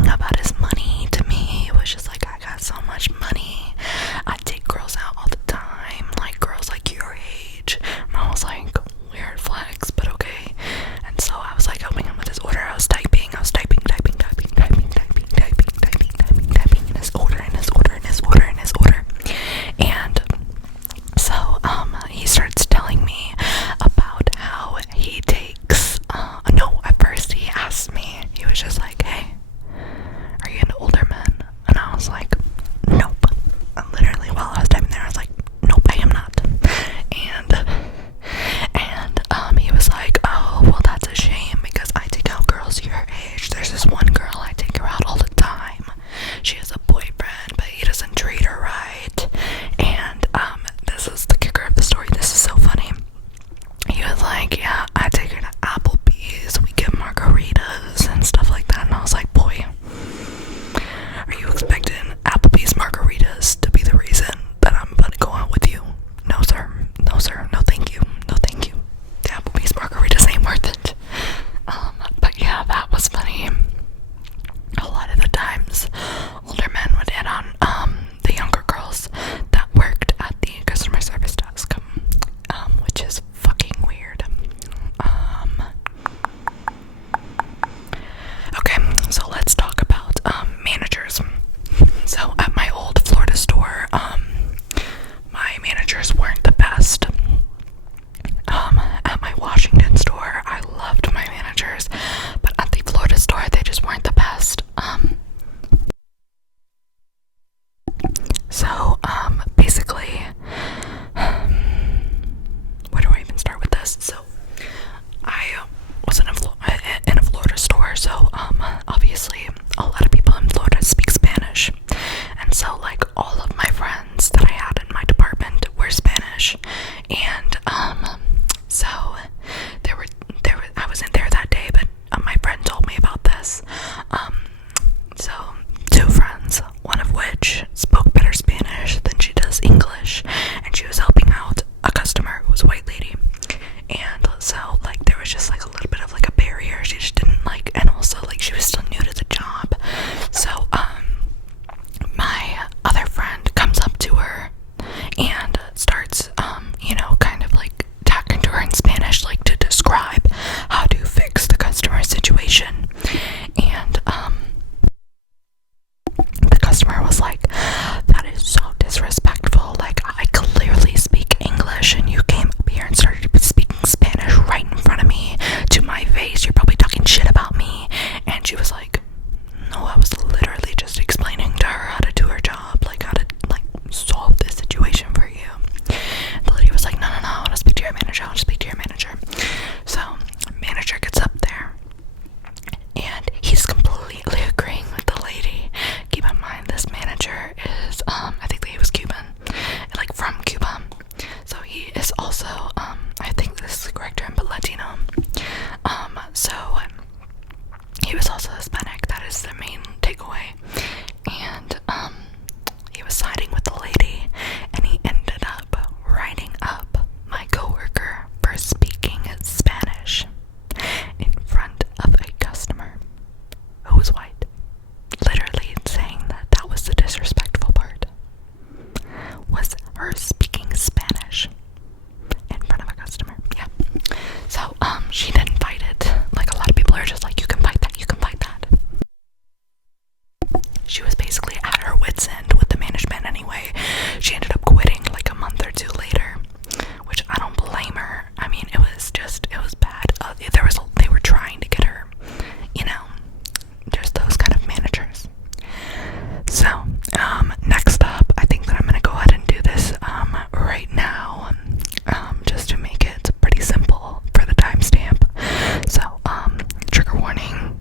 bragging about his money to me. He was just like, I got so much money, I take girls out all the time, like girls like your age. And I was like, weird flex, but okay. And so I was like helping him with his order. I was typing in his order. And so he starts telling me about how he takes no, at first he asked me, he was just like, hey, are you into older men? And I was like, nope. Literally while I was typing there, I was like, nope, I am not. And he was like, oh, well, that's a shame because I take out girls your age. There's this one girl, I take her out all the time. She has a boyfriend, but he doesn't treat her right. And this is the kicker of the story. This is so funny. He was like, yeah, I take her to Applebee's, we get margaritas and stuff like that. And I was like, boy, are you expecting Applebee's margaritas to be the reason that I'm gonna go out with you? No sir, no sir, no thank you, no thank you. The Applebee's margaritas ain't worth it. But yeah, that was funny. A lot of the times, older men would hit on the younger girls that worked at the customer service desk, which is fucking weird. Okay, so let's talk about managers. So at my old Florida store, my managers weren't the best. At my Washington store, I loved my managers, but at the Florida store, they just weren't the best. So basically, where do I even start with this? So I was in a Florida store, so obviously a lot of people in Florida speak Spanish, and so like all of my friends that I had in my department were Spanish, and so I wasn't there that day, but my friend told me about this. So two friends, one of which spoke better Spanish than she does English, and she was helping out a customer who was a white lady. And so like there was just like a little bit of like a barrier. She just didn't like, and also like she was still new to the job. So my other friend comes up to her and starts kind of like talking to her in Spanish, like to describe how to fix the customer situation. And the customer was like, that is so disrespectful, like I clearly speak English and you came up here and started speaking Spanish right in front of me to my face, you're probably talking shit about me. And she was like, no, I was literally just explaining to her how to do her job, like how to like solve this situation for you. The lady was like, no, I want to speak to your manager, I want to speak to your manager. So manager gets up there and he's completely agreeing with the lady. Keep in mind, this manager is I think that he was Cuban, like from Cuba. So he is also I think this is the correct term, but Latino. So he was also Hispanic. That is the main takeaway. And he was siding with the lady, and he ended up writing up my coworker for speaking Spanish in front of a customer who was white. Literally saying that was the disrespectful part, was her speaking Spanish in front of a customer. Yeah. So she didn't fight it. Like a lot of people are just like, you can fight that, you can fight that. She was basically at her wit's end with the management anyway. She ended up quitting like a month or two later, which I don't blame her. I mean, it was bad. They were trying to get her, just those kind of managers. So, next up, I think that I'm gonna go ahead and do this right now, just to make it pretty simple for the timestamp. So, trigger warning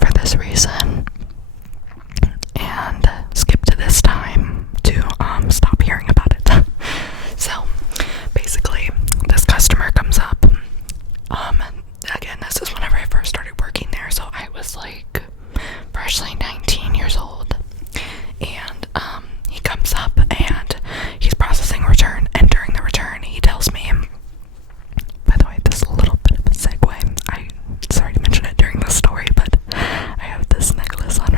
for this reason, and skip to this time to stop hearing about it. So, basically, this customer comes up. Again, this is whenever I first started working there, so I was like freshly 19 years old. And he comes up and he's processing a return, and during the return he tells me, by the way, this is a little bit of a segue, I sorry to mention it during the story, but I have this necklace on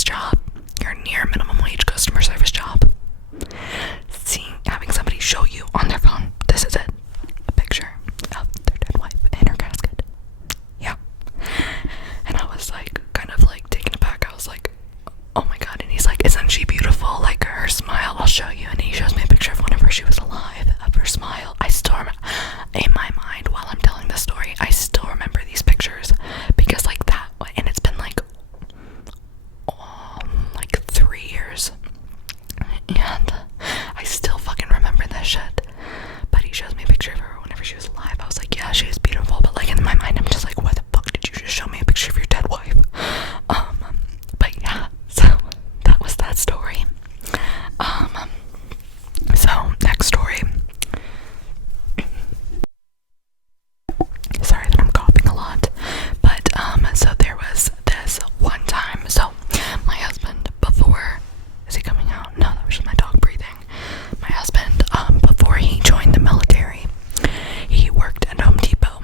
service job, your near minimum wage customer service job, having somebody show you on their phone, this is it, a picture of their dead wife in her casket. Yeah. And I was like, kind of like taken aback. I was like, oh my god. And he's like, isn't she beautiful? Like, her smile, I'll show you. And he shows me a picture of whenever she was alive, of her smile. I still remember, in my mind, while I'm telling this story, I still remember these pictures, because like that, and it's been like 3 years, and I still fucking remember that shit. But he shows me a picture of her whenever she was alive. I was like, yeah, she was beautiful, but like in my mind I'm just like, why the fuck did you just show me a picture of your dead wife? But yeah, so that was that story. So next story. Sorry that I'm coughing a lot, but so there was this one time. So my husband, before, is he coming out? No, that was just my dog breathing. My husband, before he joined the military, he worked at Home Depot.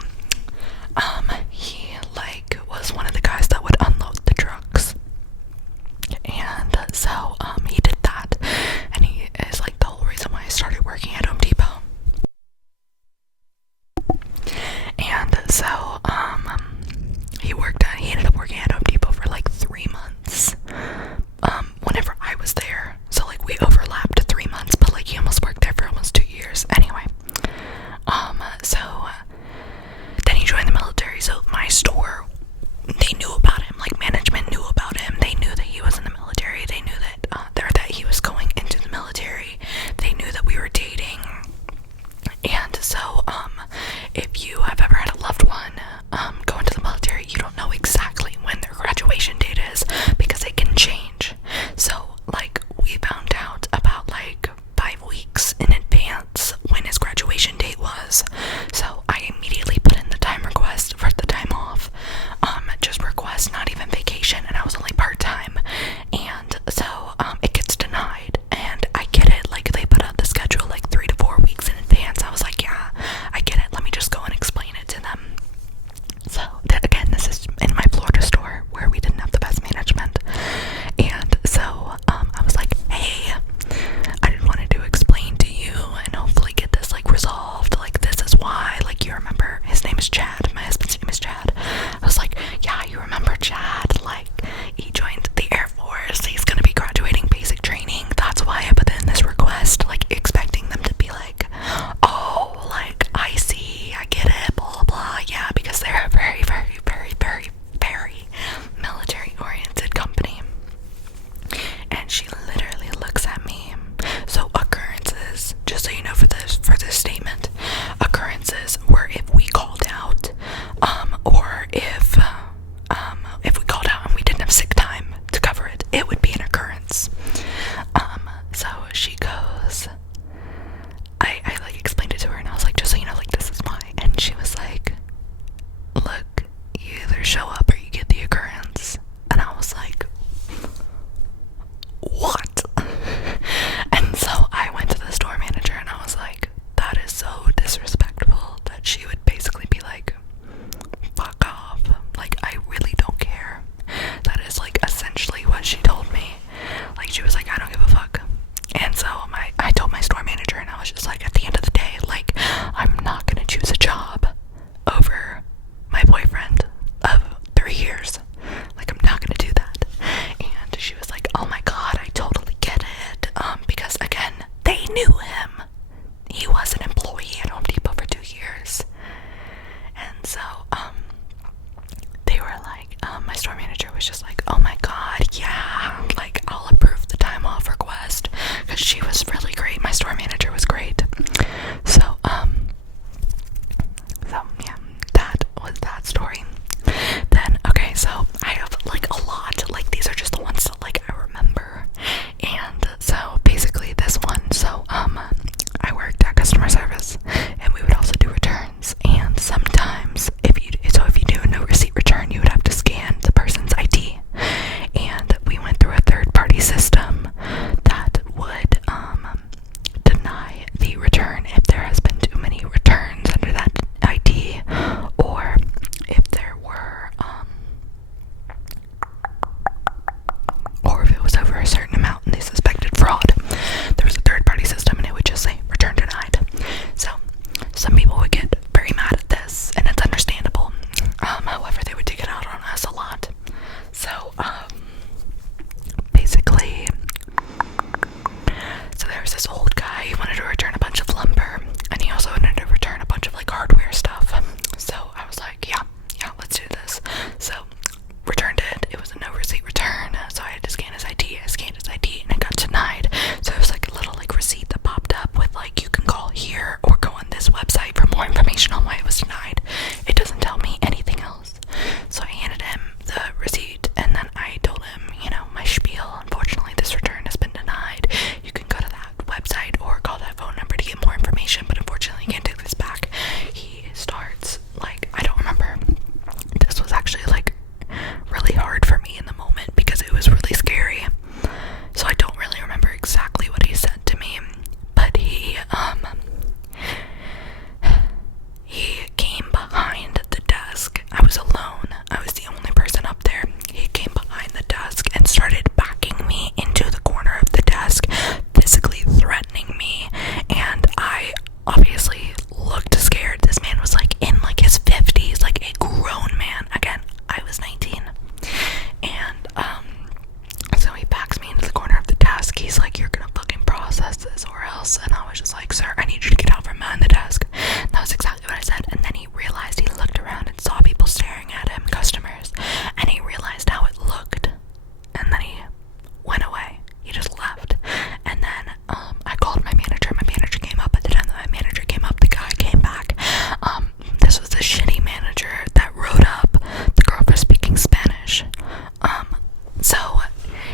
So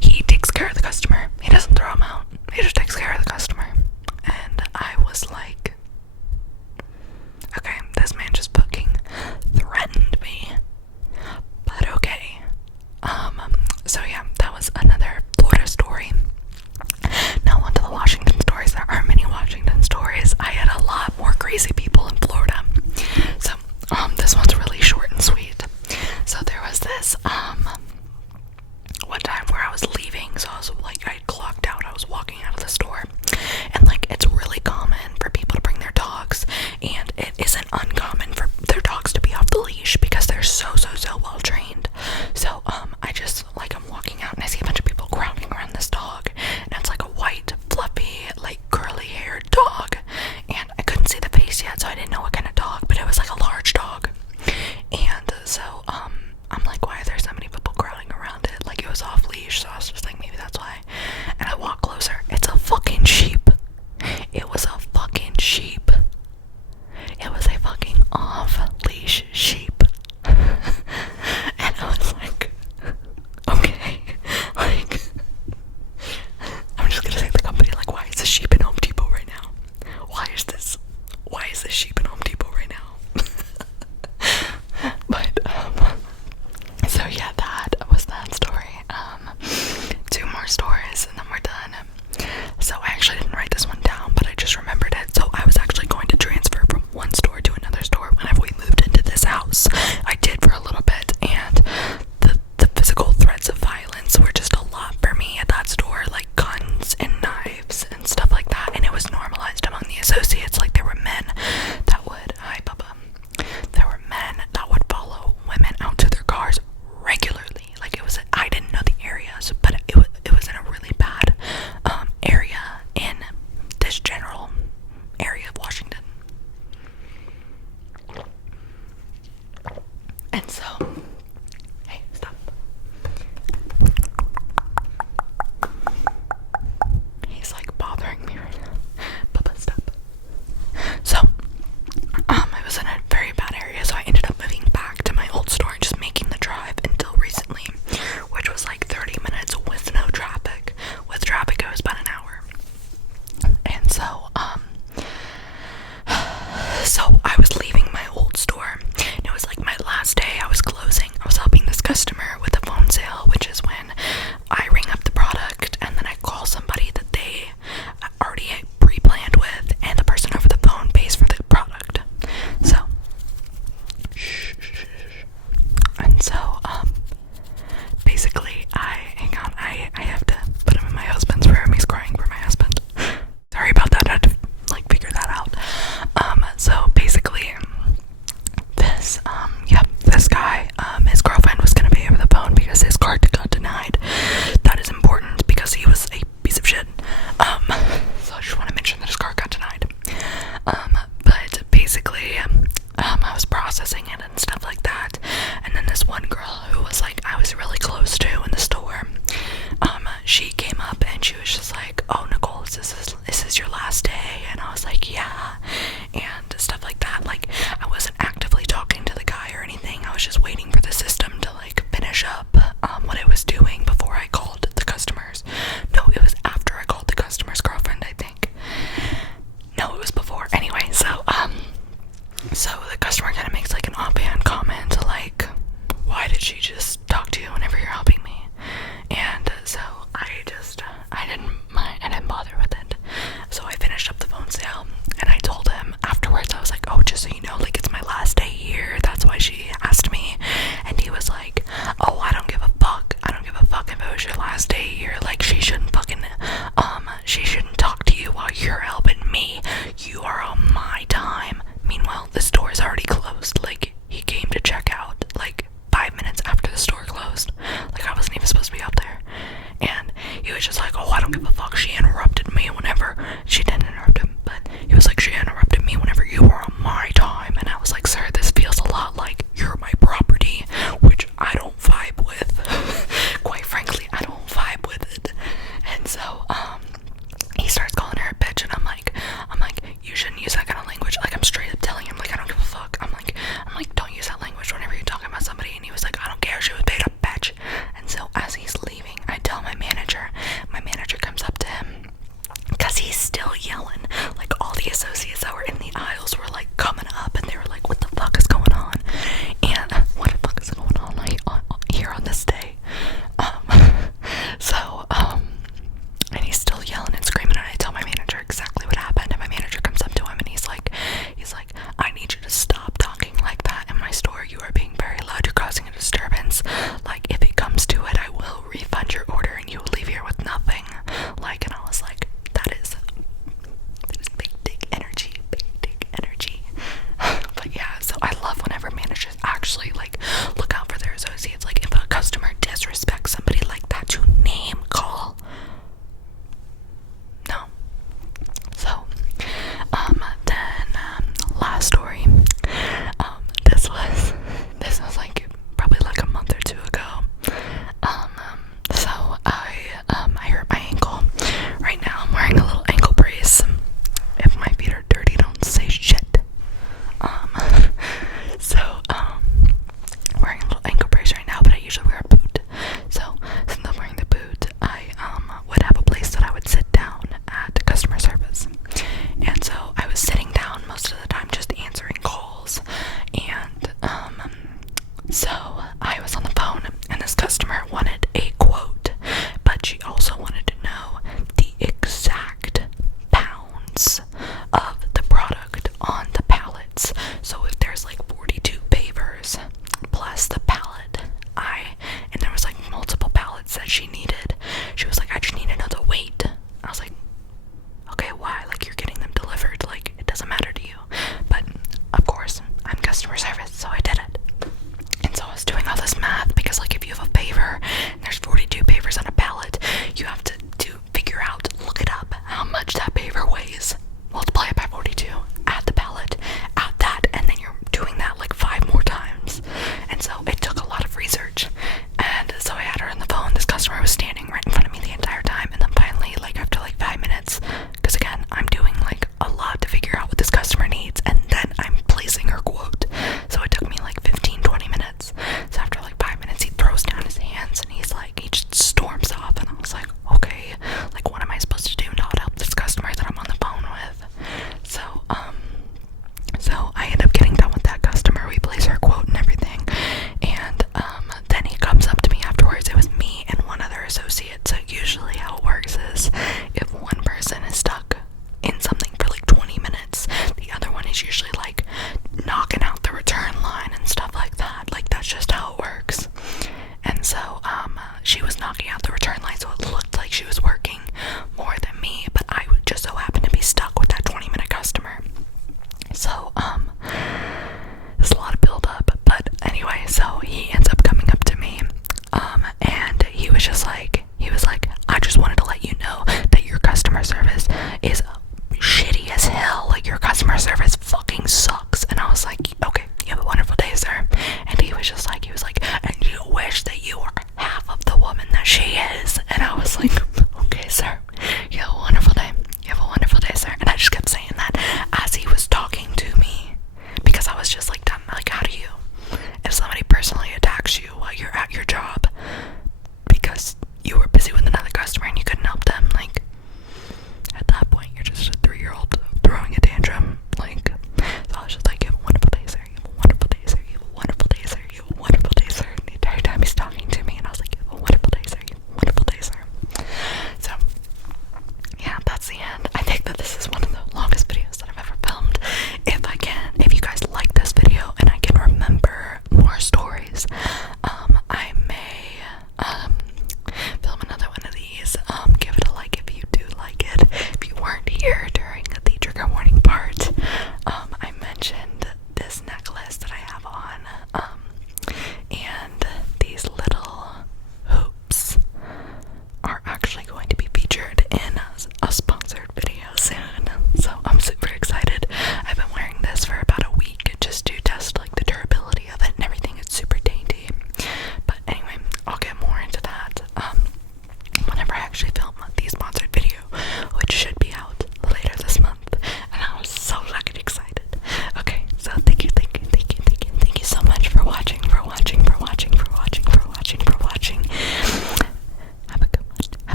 he takes care of the customer. He doesn't throw him out. He just takes care of the customer. And I was like, okay, this man just fucking threatened me. But okay. So yeah, that was another Florida story. Now on to the Washington stories. There are many Washington stories. I had a lot more crazy people in Florida. So, this one's really short and sweet. So there was this, one time where I was leaving, so I was like, I clocked out, I was walking out of the store, and like, it's really common for people to bring their dogs, and it isn't uncommon for their dogs to be off the leash, because they're so well trained. So, I just, like, I'm walking out, and I see a bunch of people crowding around this dog, and it's like a white, fluffy, like, curly haired dog, and I couldn't see the face yet, so I didn't know what kind of dog, but it was like a large dog. And so, I'm like, why are there so many people crowding around it? Like, it was off leash, so I was just like, maybe that's why. And I walk closer. It's a fucking sheep. It was a fucking sheep. It was a fucking off leash sheep. And I was like, okay, like, I'm just gonna say the company, like, why is this sheep in Home Depot right now? Why is this sheep in Home Depot right now? But, so yeah, that was that story. Two more stories and then we're done. So I actually didn't write this one down, but I just remembered it. So I was actually going to transfer from one store to another store whenever we moved into this house. I did for a little bit, and the physical threats of violence were just a lot for me at that store, like guns and knives and stuff like that, and it was normalized among the associates. Like, there were men that would, hi Bubba, there were men that would follow women out to their cars regularly. Like, it was, I didn't know the areas, but it was in a really bad area in this general area of Washington. And so, hey, stop. He's like bothering me right now. Bubba, stop. So, it was in a very bad area, so I ended up moving back to my old store and just making the drive until recently, which was like 30 minutes with no traffic. With traffic, it was about an hour. And so, so I was leaving my old store, and it was like my last day. I was closing. I was helping this customer with a phone sale, which is when I ring up the product and then I call somebody that they already pre-planned with, and the person over the phone pays for the product. So, and so, basically, I have to put him in my husband's room. He's crying for my husband. Sorry about that. I had to, like, figure that out. So basically, this guy, his girlfriend was gonna pay over the phone because his card got denied. That is important because he was a piece of shit. So I just want to mention that his card got denied. But basically, I was processing it and stuff like that, and then this one girl who was like, I was really close to in the store, she came up and she was just like, oh, Nicole, is this your last day? And I was like, yeah, and stuff like that. Like, I wasn't actively talking to the guy or anything. I was just waiting for the system to, like, finish up what it was doing before I called the customers. No, it was after I called the customer's girlfriend, I think. No, it was before. Anyway, so the customer kind of makes, like, an offhand comment, like, why did she just talk to you whenever you're helping me? And so I didn't bother with it. So I finished up the phone sale, and I told him afterwards, I was like, oh, just so you know, like, it's my last day here, that's why she asked me. And he was like, oh, I don't give a fuck. I don't give a fuck if it was your last day here. Like, she shouldn't talk to you while you're helping me. You are on my time. Meanwhile, the store is already closed. Like, he came to check out, like, 5 minutes after the store closed. Like, I wasn't even supposed to be up there. And he was just like, oh, I don't give a fuck. She interrupted me whenever. She didn't interrupt him, but he was like, she interrupted me whenever you were on my time. And I was like, sir, this feels a lot like you're my property, which I don't vibe with. Quite frankly, I don't vibe with it. And so, he starts calling her a bitch, and I'm like, you shouldn't use that kind of language. Like, I'm straight up telling him, like, I don't give a fuck. I'm like, don't use that language whenever you're talking about somebody. And he was like, I don't care. She was paid a bitch. And so, as he's leaving, she was working more than me, but I just so happened to be stuck with that 20-minute customer. So there's a lot of build up, but anyway, so he ends up coming up to me, and he was like,